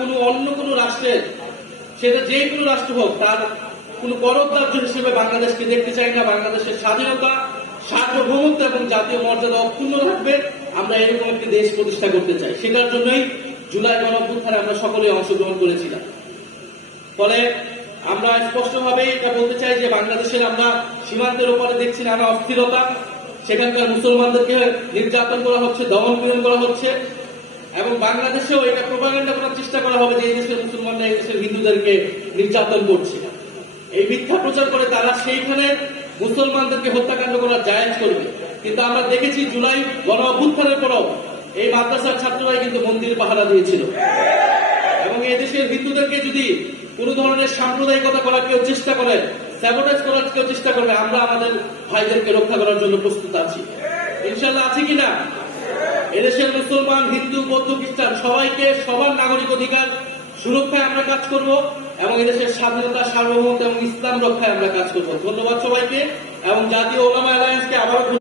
কোনো অন্য কোনো রাষ্ট্রের, সেটা যে কোনো রাষ্ট্র হোক, তার কোনো করদার্য হিসেবে বাংলাদেশকে দেখতে চাই না। বাংলাদেশের স্বাধীনতা, সার্বভৌমত্ব এবং জাতীয় মর্যাদা অক্ষুণ্ণ রাখবে। আমরা এরকম একটি দেশ প্রতিষ্ঠা করতে চাই। সেটার জন্যই জুলাই গণঅভ্যুত্থানে আমরা সকলে অংশগ্রহণ করেছিলাম। ফলে আমরা স্পষ্টভাবে এটা বলতে চাই যে বাংলাদেশের আমরা সীমান্তের উপরে দেখছি নানা অস্থিরতা, সেখানকার মুসলমানদেরকে নির্যাতন করা হচ্ছে, দমন পীড়ন করা হচ্ছে, এবং বাংলাদেশেও এটা প্রোপাগান্ডা করার চেষ্টা করা হবে যে এই দেশের মুসলমানরা এই দেশের হিন্দুদেরকে নির্যাতন করছে। এই মিথ্যা প্রচার করে তারা সেইখানে মুসলমানদেরকে হত্যাকাণ্ড করার জায়েজ করবে। কিন্তু আমরা দেখেছি জুলাই গণ অভ্যুত্থানের পরও এই মাদ্রাসার ছাত্ররাই কিন্তু মন্দির পাহারা দিয়েছিল। এবং এই দেশের হিন্দুদেরকে যদি কোনো ধরনের সাম্প্রদায়িকতা করার কেউ চেষ্টা করে, স্যাবোটেজ করার কেউ চেষ্টা করবে, আমরা আমাদের ভাইদেরকে রক্ষা করার জন্য প্রস্তুত আছি। ইনশাল্লাহ আছি কিনা? এদেশের মুসলমান, হিন্দু, বৌদ্ধ, খ্রিস্টান সবাইকে সবার নাগরিক অধিকার সুরক্ষায় আমরা কাজ করব এবং এদেশের স্বাধীনতা, সার্বভৌমত্ব এবং ইসলাম রক্ষায় আমরা কাজ করব। ধন্যবাদ সবাইকে এবং জাতীয় ওলামা অ্যালায়েন্সকে আবারও